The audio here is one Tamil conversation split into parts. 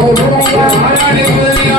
முதலையா முதலையா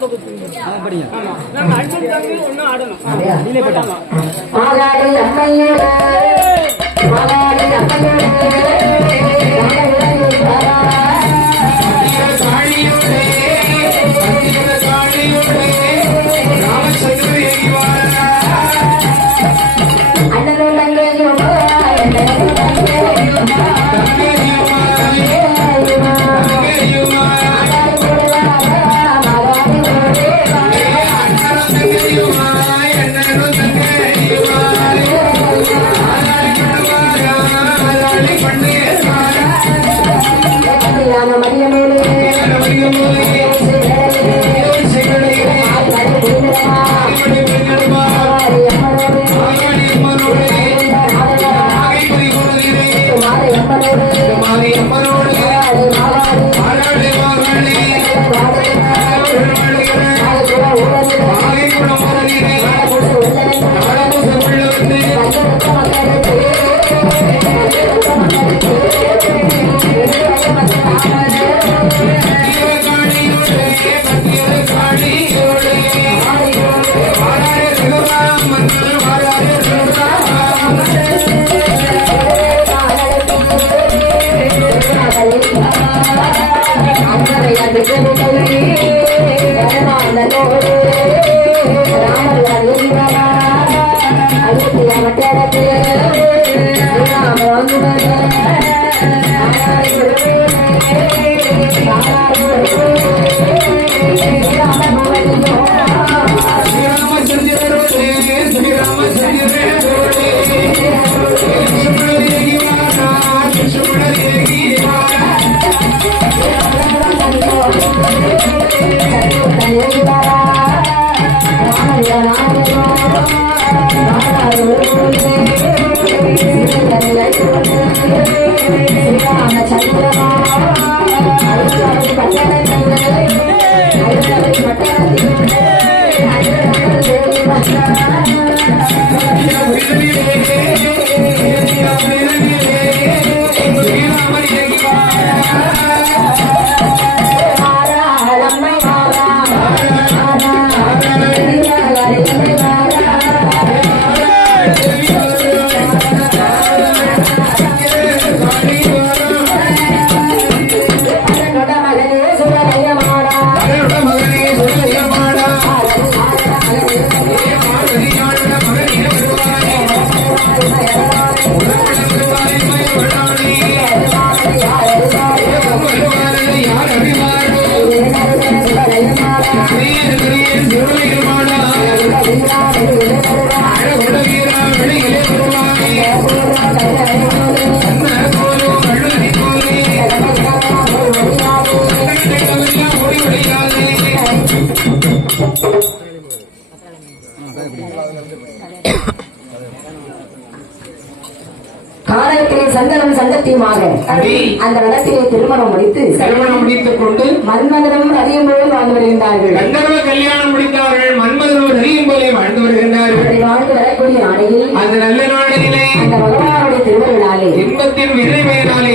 தொகுப்பு ஆமா. நாங்க தம்பி ஒண்ணு ஆடணும். அம்மையே Thank you. రామ 们的陈志？Hey, காரணத்திலே சந்தனம் அந்த நடத்திலே திருமணம் முடித்து திருமணம் முடித்துக் கொண்டு மன்மதனும் அதையும் போல வாழ்ந்து வருகின்றார்கள். கந்தர்வ கல்யாணம் முடித்தவர்கள் மன்மதனும் அதையும் போல வாழ்ந்து வருகின்றார்கள். அப்படி வாழ்ந்து வரக்கூடிய நாளையில் அந்த நல்ல நாளையிலே அந்த பகவானுடைய திருவருளாலே இன்பத்தின் விரைவையினாலே